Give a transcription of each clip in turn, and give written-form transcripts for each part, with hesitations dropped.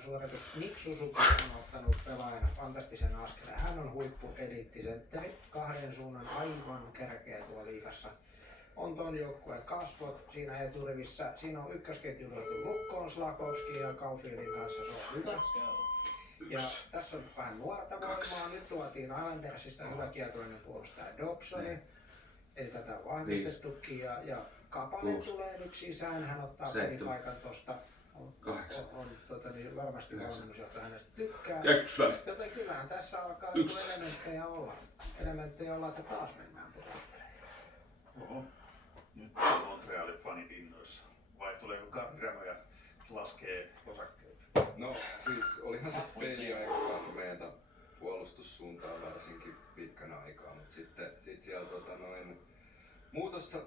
suoritus. Nick Suzuki on ottanut pelaajana fantastisen askeleen. Hän on huippu-eliittisentteri, kahden suunnan aivan kärkeä tuolla liigassa. On ton joukkueen kasvot siinä eturivissä. Siinä on ykkösketju löyty lukkoon, Slakowski ja Caulfieldin kanssa, se on hyvä. Ja tässä on vähän nuorta voimaa. Nyt tuotiin Islandersista hyvä kiekollinen puolustaja Dobsoni. Eli tätä on vahvistettukin ja Kapanen tulee nyt sisään. Hän ottaa pelipaikan tosta. On varmasti valmennusjohtaja hänestä tykkää. Joten kyllähän tässä alkaa elementtejä olla, että taas mennään puoluspeleihin. Oho. Nyt Montrealin fanit innoissa. Vai tuleeko Gargano ja laskee osakkeet? No siis olihan se peli aika karmeeta puolustussuuntaan varsinkin pitkän aikaa, mutta sitten siellä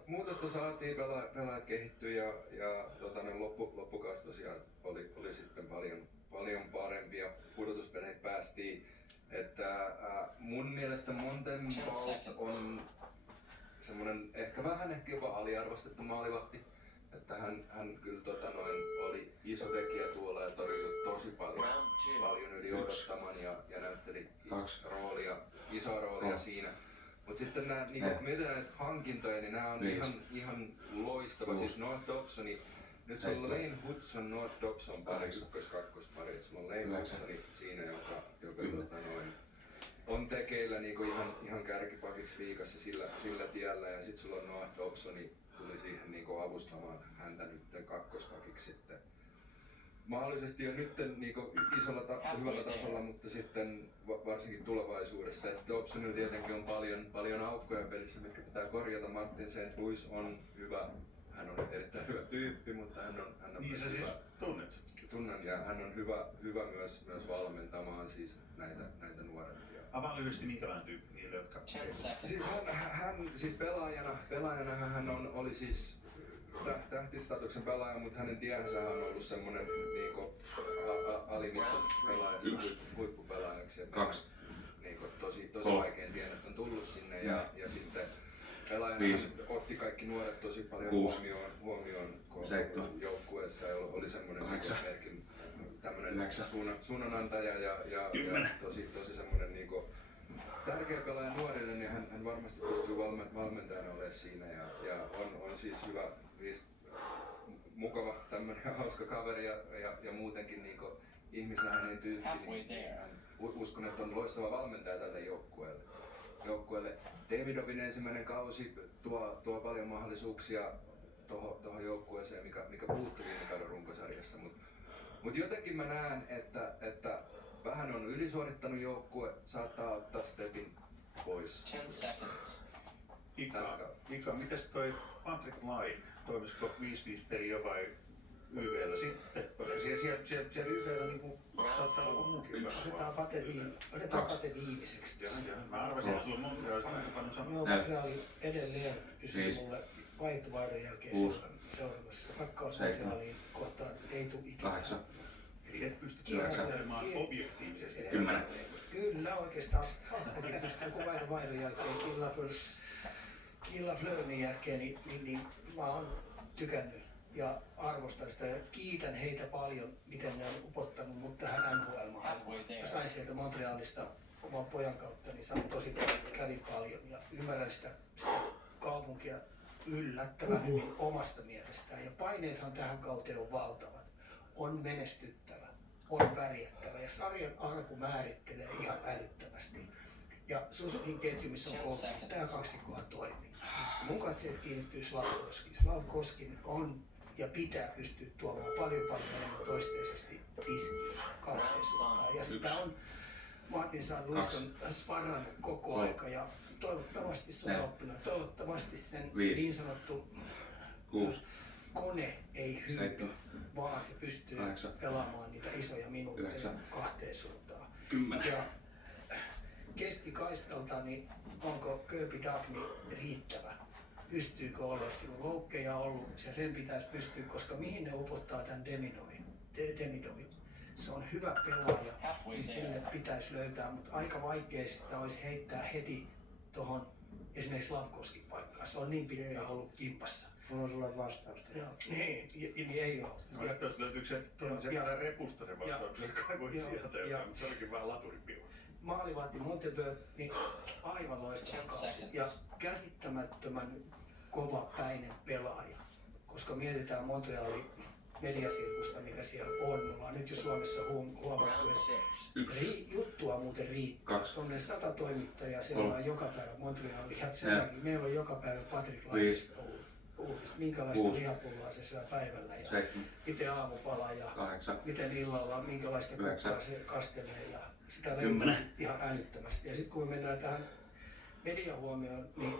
muutosta saatiin, pelaajat kehittyi ja loppukausi tosiaan oli sitten paljon parempi ja pudotuspeleihin päästiin. Että mun mielestä Montembeault on semmoinen ehkä jopa aliarvostettu maalivahti. Että hän kyllä oli iso tekijä tuolla ja torjui tosi paljon yli odottaman ja näytteli isoa roolia siinä. Mutta sitten nämä, kun mietitään näitä hankintoja, niin nämä on ihan loistava. Siis North Dobsoni, nyt se on Lane Hudson, North Dobson pari, ykkös-kakkospari. Sulla on Lane Hudsoni siinä, joka on tekeillä ihan kärkipakiksi liigassa sillä tiellä. Ja sitten sulla on North Dobsoni, tuli siihen avustamaan häntä nyt kakkospakiksi sitten. Mahdollisesti jo nyt isolla hyvällä tasolla, mutta sitten varsinkin tulevaisuudessa. Dobsonilla tietenkin on paljon aukkoja pelissä, mitkä pitää korjata. Martin St. Louis on hyvä. Hän on erittäin hyvä tyyppi, mutta hän on niin sä siis tunnet? Tunnen ja hän on hyvä myös valmentamaan siis näitä nuorempia. Avaa lyhyesti minkälainen tyyppi niille, jotka... Siis hän pelaajana hän oli siis tähtistatuksen pelaaja, mutta hänen tiehensä on ollut semmoinen alimittaisesta pelaajasta huippupelaajaksi. Tosi vaikein tien, että on tullut sinne ja sitten pelaajana hän otti kaikki nuoret tosi paljon huomioon joukkueessa ja oli semmoinen merkin tämmöinen suunnanantaja ja tosi semmoinen tärkeä pelaaja nuorille, niin hän varmasti pystyy valmentajana olemaan siinä ja on siis hyvä, mukava tämmöinen hauska kaveri ja muutenkin ihmisläheinen tyyppi. Uskon, että on loistava valmentaja tälle joukkueelle. Davidovin ensimmäinen kausi tuo paljon mahdollisuuksia tuohon joukkueeseen, mikä puuttui viime kauden runkosarjassa. Mut jotenkin mä näen, että vähän on ylisuorittanut joukkue, saattaa ottaa stepin pois. 10 seconds. Ika, mites toi Patrick Laine, toimisiko 5-5 peli jo vai YV:llä sitten? Koska siellä YV:llä saattaa olla muukin. Otetaan Pate viimeiseksi. Mä arvasin, että sulla on Montrealista aika paljon sanoa. Joo, Montreali edelleen pysyy mulle vaihtovaihden jälkeen seuraavassa. Rakkaus Montrealiin kohtaan ei tule ikinä. Eli et pysty tarkastelemaan objektiivisesti. 10. Kyllä oikeastaan. Pystyy kun vaihdon jälkeen Killafleurin jälkeen, niin mä oon tykännyt ja arvostan sitä ja kiitän heitä paljon, miten ne on upottanut mut tähän NHL-maailmaan. Ja sain sieltä Montrealista oman pojan kautta, niin sain tosi paljon, kävin paljon ja ymmärrän sitä kaupunkia yllättävän hyvin omasta mielestään. Ja paineethan tähän kauteen on valtavat. On menestyttävä, on pärjättävä ja sarjan alku määrittelee ihan älyttömästi. Ja Suzukin ketju, missä on ollut, tämä kaksikkohan toimii. Mun katseet kiinnittyy Slafkovskiin. Slafkovskin on ja pitää pystyä tuomaan paljon enemmän toisteisesti diskiin kahteen suuntaan. Ja sitä on Martin St. Louis on sparrannut koko aika ja toivottavasti se on oppinut. Toivottavasti sen niin sanottu kone ei hyydy, vaan se pystyy pelaamaan niitä isoja minuutteja kahteen suuntaan. 10. Ja keskikaistalta, niin onko Kirby Dubny riittävä? Pystyykö olemaan? Sillä on loukkeja ollut ja sen pitäisi pystyä, koska mihin ne upottaa tämän Demidovin? Se on hyvä pelaaja, niin sille pitäisi löytää, mutta aika vaikea sitä olisi heittää heti tuohon esimerkiksi Slafkovskin paikkaan. Se on niin pitkään ollut kimpassa. Mulla on sulle vastausta. Joo, niin ei ole. No, jos löytyykö se sieltä repusta se vastaus, joka voi sieltä jotain, mutta se olikin vähän laturipiu. Maalivahti Montebö, niin aivan loistava kausi ja käsittämättömän kovapäinen pelaaja, koska mietitään Montrealin mediasirkusta, mikä siellä on. Me ollaan nyt jo Suomessa huomattu, että juttua muuten riittää. Tuonne 100 toimittajaa seuraa joka päivä Montrealia. Sen takia meillä on joka päivä Patrick Lainista uutista. Minkälaista lihapullaa se syö päivällä ja miten aamupala ja miten illalla, minkälaista kukkaa se kastelee. Ja sitä löytyy ihan älyttömästi. Ja sitten kun me mennään tähän mediahuomioon, niin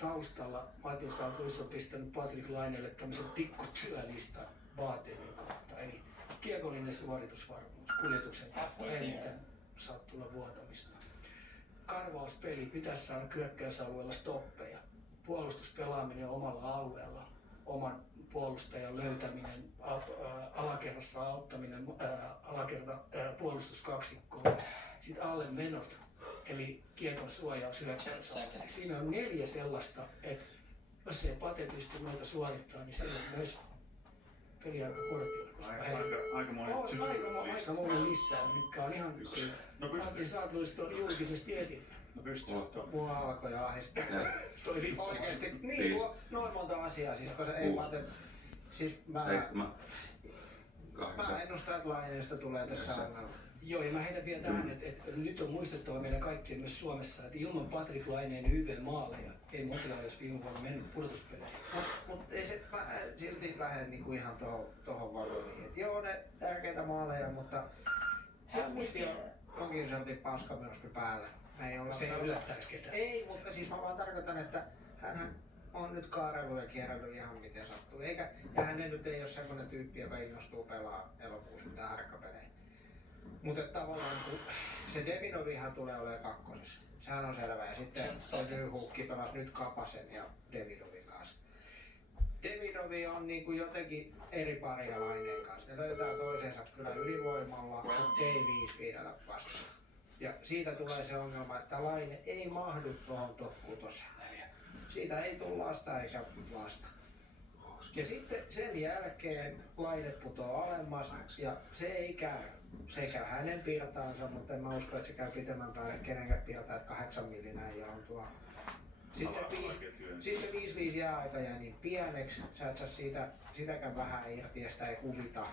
taustalla Martin St. Louis on pistänyt Patrick Lainelle tämmöisen pikkutyölistan vaateiden kautta. Eli kiekollinen suoritusvarmuus, kuljetuksen kautta, ei mitään saa tulla vuotamista. Karvauspeli, pitäisi saada hyökkäysalueella stoppeja. Puolustuspelaaminen omalla alueella, oman puolustajan löytäminen, alakerrassa auttaminen, alakerta puolustuskaksikkoon. Sitten alle menot, eli kiekon suojaus hyökkäysalueella. Siinä on 4 sellaista, että jos ei Pate pysty noita suorittamaan, niin se on myös peliaika kortilla. Aikamoinen lisää, mitkä on ihan siinä. Martin St. Louis on julkisesti esillä. No pystyy. Mua alkoi ahdistaa. Oikeesti, niin noin monta asiaa, siis koska ei Pate... Siis mä ennustan, että Laineesta tulee tässä ongelma. Joo, ja mä heitän vielä tähän, että nyt on muistettava meidän kaikkien myös Suomessa, että ilman Patrick Laineen YV-maaleja ei Montreal olisi viime vuonna mennyt pudotuspeleihin. Mut ei se, mä silti lähden niinku ihan tohon vagoniin. Et joo, ne tärkeitä maaleja, mutta Hamilton onkin sellainen paskamyrsky päällä. Se ei yllättäisi ketään. Ei, mutta siis mä vaan tarkoitan, että hänhän on nyt kaarellut ja kierrellyt ihan miten sattuu. Ja hän nyt ei ole semmoinen tyyppi, joka innostuu pelaa elokuussa mitään harkkapelejä. Mutta tavallaan kun se Devinovihan tulee olemaan kakkosessa. Sehän on selvä. Ja sitten se Newhook pelasi nyt Kapasen ja Devinovin kanssa. Devinovi on niinku jotenkin eri paria Laineen kanssa. Ne löytää toisensa kyllä ylivoimalla, mutta ei 5-5 vastaan. Ja siitä tulee se ongelma, että Laine ei mahdu tuohon top 6. Siitä ei tule lasta eikä lasta. Ja sitten sen jälkeen Laine putoaa alemmas ja se ei käy. Se käy hänen pirtaansa, mutta en mä usko, että se käy pitemmän päälle kenenkään pirtaan, että 8 millinää ja on tuo. Sitten se 5-5 jääaika jää niin pieneksi, sä et saa sitäkään vähän irti ja sitä ei huvita.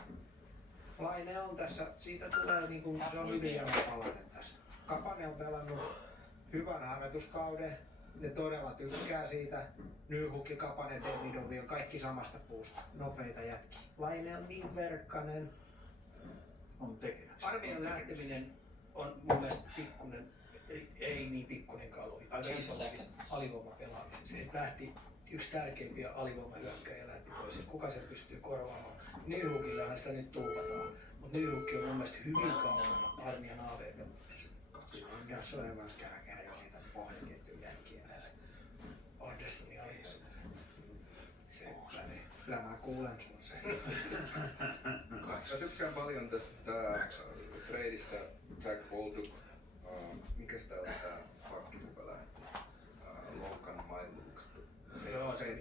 Laine on tässä, siitä tulee niinku, se on hyvin jämä palanen tässä. Kapanen on pelannut hyvän harjoituskauden, ne todella tykkää siitä. Newhook, Kapanen, Devidovi on kaikki samasta puusta, nopeita jätkiä. Laine on niin verkkainen. On tekemässä. Armeijan lähteminen on mun mielestä pikkunen, ei niin pikkunen kalui, aika iso alivoimapelaaminen. Se lähti yksi tärkeimpiä alivoimahyökkäjiä lähti pois. Kuka sen pystyy korvaamaan? Newhookillehan sitä nyt tuupataan, mutta Newhook on mun mielestä hyvin kaukana armeijan AV-pelaamisesta. Ja se on aivan kärkää jo niitä pohjaketjun jälkiä. Anderssonin alivoima. Se kyllä mä kuulen sun sen. Mä tykkään paljon tästä tradeista Jack Bolduc. Mikäs tää on tää pakki, joka lähti? Logan Mailux. St.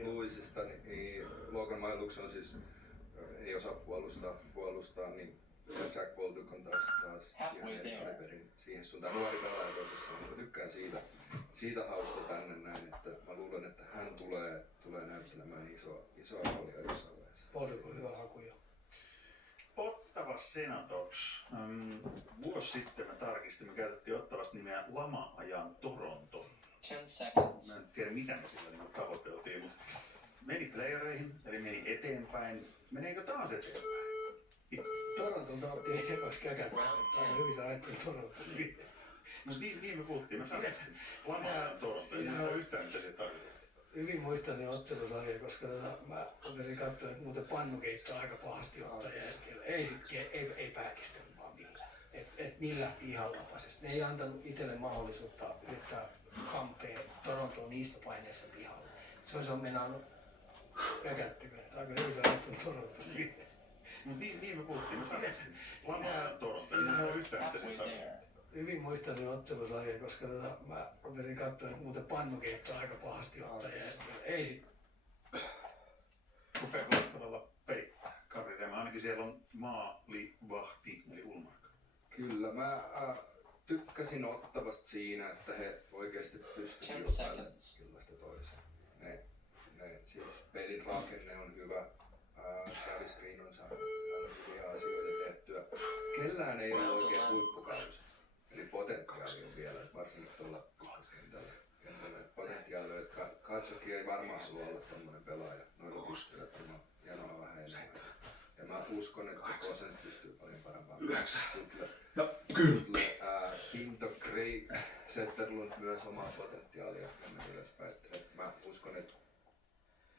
Louisista, niin Logan Mailux on siis, ei osaa puolustaa, niin Jack Bolduc on taas ihan eri kaliberin siihen suuntaan. Nuori pelaaja tosissaan, mutta tykkään siitä hausta tänne näin, että mä luulen, että hän tulee näyttelemään isoa roolia jossain vaiheessa. Bolduc on hyvä haku jo. Ottava Senators. Vuosi sitten me tarkistin, me käytettiin Ottavasta nimeä Lama-ajan Toronto. 10 seconds. Mä en tiedä mitä me sillä niin tavoiteltiin, mutta meni playereihin, eli meni eteenpäin. Meneekö taas eteenpäin? Torontolta otti ekaksi käkättä. Aika hyvin sä ajattelit Torontoa. No niin me puhuttiin, mä tarkistin. Lama-ajan Toronto, ei muista yhtään mitä se tarkoitti. Hyvin muistan sen ottelusarja, koska mä opesin katsoa, että muuten pannukeitto aika pahasti ottaa jälkeen. Ei pääkistänyt vaan millään. Et niillä lähti ihan lapasesti. Ne ei antanut itselle mahdollisuutta yrittää kampea Torontoon niissä paineissa pihalle. Se olisi mennään käkättäkään, että aika hyvin sä ajattelut Torontoa. Mut niin me puhuttiin, mä tarkistin. Lama-ajan Toronto, ei muista yhtään mitä se tarkoitti. Hyvin muistan sen ottelusarja, koska mä rupesin katsoa, että muuten pannukeitto aika pahasti ottaa jälkeen. rupeaa tavalla peittää. Kari Rämä, ainakin siellä on maalivahti, eli Ullmark. Kyllä, mä tykkäsin Ottavasta siinä, että he oikeasti pystyivät 10 kilpailemaan seconds. illasta toiseen. Siis pelin rakenne on hyvä. Travis Green on saanut hyviä asioita tehtyä. Kellään ei ole oikein huippukausi. Eli potentiaali on vielä, varsinkin tuolla ykköskentällä. Potentiaali, että Katsokin ei varmaan halua olla tommonen pelaaja. Noilla pystyy ottamaan janoa vähän enemmän. Ja mä uskon, että Kosen pystyy paljon parempaan. 9. Tutle, Ja 10. Pinto Grey, Zetterlund myös omaa potentiaalia mennä ylöspäin. Mä uskon, että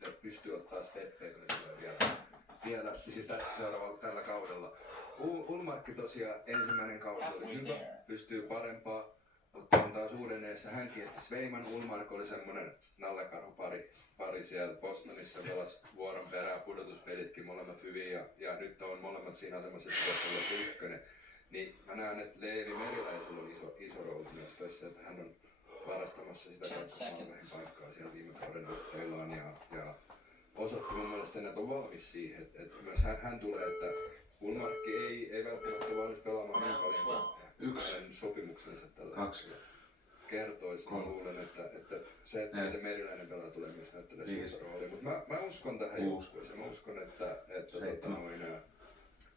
ne pystyy ottaa steppejä, kun ne tulee vielä siis seuraavalla tällä kaudella. Ullmarkki tosiaan ensimmäinen kausi oli hyvä, pystyy parempaa, mutta on taas uuden edessä hänkin, että Sveiman Ullmark oli semmonen nallekarhupari siellä Bostonissa, pelasi vuoron perään, pudotuspelitkin molemmat hyviä ja nyt on molemmat siinä asemassa, että pitäisi olla se ykkönen. Niin mä näen, että Leevi Meriläisellä on iso rooli myös tässä, että hän on varastamassa sitä kakkomaalain paikkaa siellä viime kauden otteillaan ja osoitti mun mielestä sen, että on valmis siihen, että myös hän tulee, että Ullmarkki ei välttämättä ole valmis pelaamaan niin paljon kuin hänen sopimuksensa tällä 2. hetkellä kertoisi. Mä luulen, että se, että miten Meriläinen pelaa, tulee myös näyttelemään suurta roolia. Mutta mä uskon tähän joukkueeseen. Mä uskon, että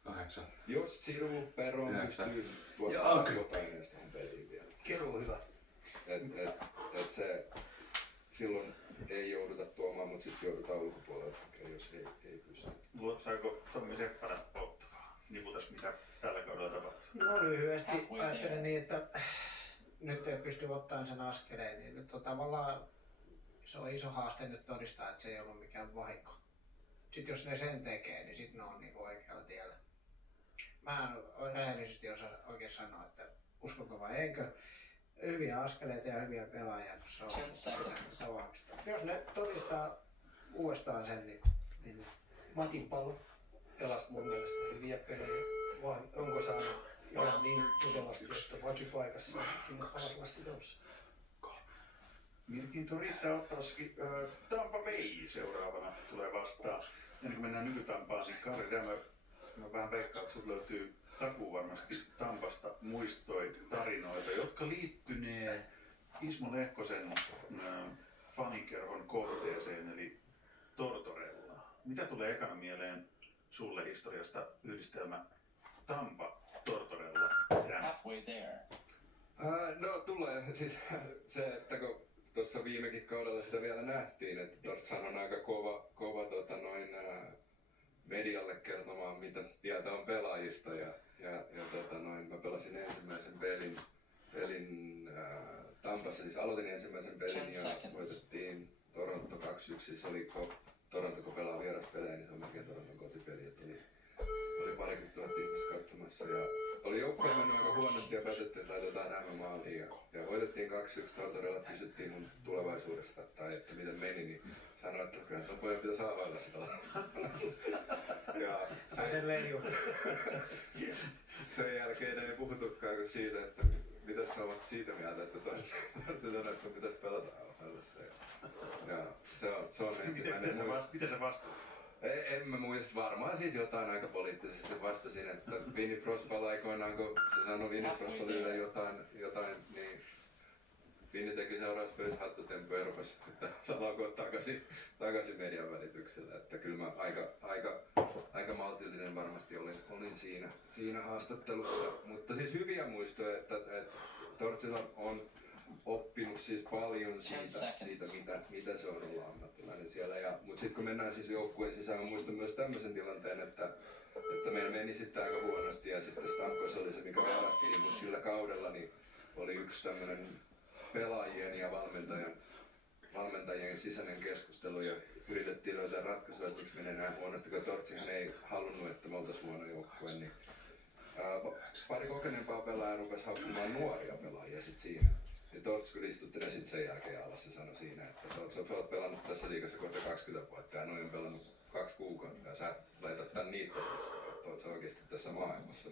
8. jos Siru Peron 9. pystyy tuottamaan jotain edes tähän peliin vielä. Keru on hyvä. Et se silloin ei jouduta tuomaan, mutta sitten joudutaan ulkopuolelta hakemaan, jos ei pysty. Saako Tommi Seppänen Ottavaa? Niputas mitä tällä kaudella tapahtuu. No lyhyesti ajattelen niin, että nyt ei pysty ottamaan sen askeleen, niin nyt on tavallaan se on iso haaste nyt todistaa, että se ei ollut mikään vahinko. Sitten jos ne sen tekee, niin sitten ne on niinku oikealla tiellä. Mä en rehellisesti osaa oikein sanoa, että uskonko vai enkö. Hyviä askeleita ja hyviä pelaajia tuossa on. 10 seconds. Jos ne todistaa uudestaan sen, niin Matin Palo pelasi mun mielestä hyviä pelejä. Vai onko saanut jalan niin tukevasti, että vakipaikassa on sinne Atlas nousi. Mielenkiintoa riittää Ottavassakin. Tampa Bay seuraavana tulee vastaan. Ennen kuin mennään nykytampaan, niin Kari Rämö, mä vähän veikkaan, että sut löytyy takuu varmasti Tampasta muistoja, tarinoita, jotka liittynee Ismo Lehkosen fanikerhon kohteeseen, eli Tortorella. Mitä tulee ekana mieleen sulle historiasta yhdistelmä Tampa, Tortorella, Rämö? Halfway there. No tulee siis se, että kun tuossa viimekin kaudella sitä vielä nähtiin, että Tortsan on aika kova medialle kertomaan, mitä mieltä on pelaajista mä pelasin ensimmäisen pelin Tampassa, siis aloitin ensimmäisen pelin 10 ja seconds. voitettiin Toronto 2-1, siis oli Toronto kun pelaa vieraspelejä, niin se on melkein Toronton kotipeli, että oli parikymmentä tuhatta ihmistä katsomassa ja oli joukkue mennyt aika huonosti ja päätettiin, että laitetaan Rämö maaliin ja voitettiin 2-1. Tortorella kysyttiin mun tulevaisuudesta tai että miten meni, niin sanoin, että kyllä tuon pojan pitäisi aavailla sitä. Ja sen jälkeen ei puhutukaan kuin siitä, että mitä sä olet siitä mieltä, että Tortti sanoi, että sun pitäisi pelata AHL:ssä. Ja se on ensimmäinen muista. Miten sä vastaat? En mä muista, varmaan siis jotain aika poliittisesti vastasin, että Vinny Prospal aikoinaan, kun se sanoi Vinny Prospalille jotain, niin Vinny teki seuraavassa pelissä hattutempoja ja rupesi, että salaako takaisin median välityksellä, että kyllä mä aika maltillinen varmasti olin siinä haastattelussa, mutta siis hyviä muistoja, että Tortsila on oppinut siis paljon siitä mitä se on olla ammattilainen siellä. Mutta sitten kun mennään siis joukkueen sisään, mä muistan myös tämmöisen tilanteen, että meillä meni sitten aika huonosti ja sitten Stamkos oli se, mikä varattiin, mutta sillä kaudella niin oli yksi tämmöinen pelaajien ja valmentajien sisäinen keskustelu ja yritettiin löytää ratkaisua, että miksi menee näin huonosti, kun Tortsihan ei halunnut, että me oltaisiin huono joukkue, niin pari kokeneempaa pelaajaa rupesi haukkumaan nuoria pelaajia sit siinä. Ja Torts kun istutti ne sitten sen jälkeen alas ja sanoi siinä, että sä oot pelannut tässä liigassa kohta 20 vuotta ja noin on pelannut 2 kuukautta ja sä laitat tän niittoliskoon, että oot sä oikeesti tässä maailmassa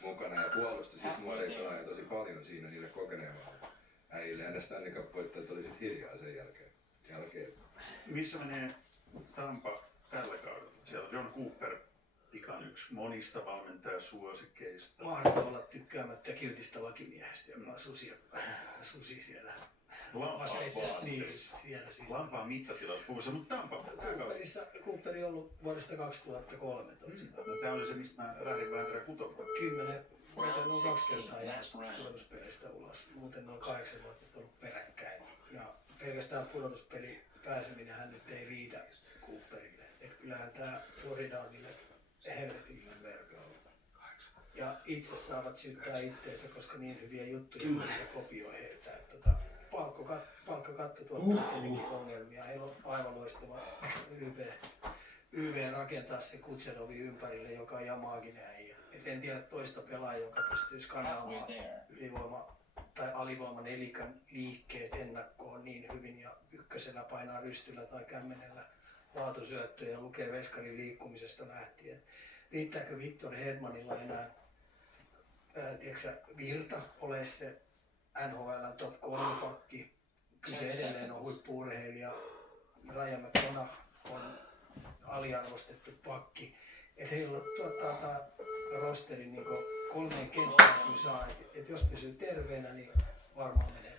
mukana ja puolusti siis nuoria pelaajia tosi paljon siinä niille kokeneemmille äijille ja ne Stanley Cup-voittajat oli sit hiljaa sen jälkeen. Missä menee Tampa tällä kaudella. Siellä on John Cooper, ikan yksi monista valmentajasuosikeista. Mahdoton olla tykkäämättä kiltistä lakimiehestä, joka on susi siellä. Niin, siellä siis. Lampaan mittatilauspuvussa, mutta Cooperi on ollut vuodesta 2013. No, tämä oli se, mistä mä lähdin vähän kutomaan. 10, mitä on 2 kertaa jäänyt pudotuspeleistä ulos. Muuten noin 8 vuotta ollut peräkkäin. Ja pelkästään pudotuspeli pääseminenhän nyt ei riitä Cooperille. Et kyllähän tää Florida on niille helvetillinen verkko ollut. Ja itse saavat syyttää itteensä, koska niin hyviä juttuja ja kopioi heiltä. Palkkakatto tuottaa tietenkin ongelmia. Heillä on aivan loistava YV rakentaa se Kutsenovi ympärille, joka on ihan maaginen äijä. Et en tiedä toista pelaajaa, joka pystyisi kanaamaan ylivoima- tai alivoiman nelikän liikkeet ennakkoon niin hyvin ja ykkösellä painaa rystyllä tai kämmenellä laatusyöttöjä ja lukee veskarin liikkumisesta lähtien. Riittääkö Victor Hedmanilla enää virta ole se NHL:n top 3 pakki? Kyse edelleen on huippu-urheilija. Ryan McDonough on aliarvostettu pakki. Et heillä tuottaa tämä rosteri niin 3 kenttään kun saa. Et jos pysyy terveenä, niin varmaan menee